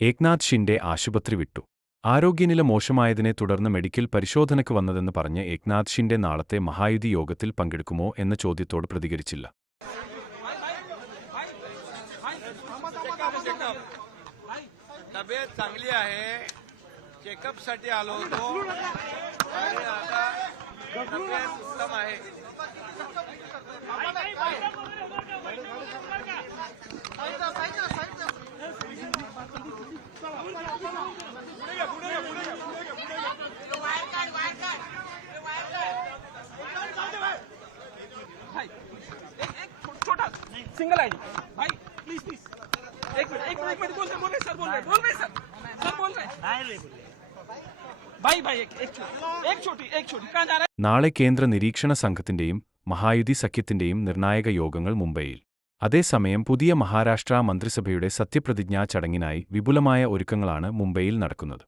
ഏക്നാഥ് ഷിൻഡെ ആശുപത്രി വിട്ടു ആരോഗ്യനില മോശമായതിനെ തുടർന്ന് മെഡിക്കൽ പരിശോധനയ്ക്ക് വന്നതെന്ന് പറഞ്ഞ് ഏക്നാഥ് ഷിൻഡെ നാളത്തെ മഹായുതി യോഗത്തിൽ പങ്കെടുക്കുമോ എന്ന ചോദ്യത്തോട് പ്രതികരിച്ചില്ല तब्येत चांगली आहे चेकअपसाठी आलो होतो आणि आता तब्येत उत्तम आहे सिंगल आईडी भाई प्लीज प्लीज एक मिनट एक मिनट एक मिनट बोल रहे बोल रहे सर बोल रहे बोल रहे सर सर बोल रहे भाई भाई एक एक छोटी एक छोटी एक छोटी कहाँ जा रहा നാളെ കേന്ദ്ര നിരീക്ഷണ സംഘത്തിന്റെയും മഹായുതി സഖ്യത്തിന്റെയും നിർണായക യോഗങ്ങൾ മുംബൈയിൽ അതേസമയം പുതിയ മഹാരാഷ്ട്ര മന്ത്രിസഭയുടെ സത്യപ്രതിജ്ഞാ ചടങ്ങിനായി വിപുലമായ ഒരുക്കങ്ങളാണ് മുംബൈയിൽ നടക്കുന്നത്.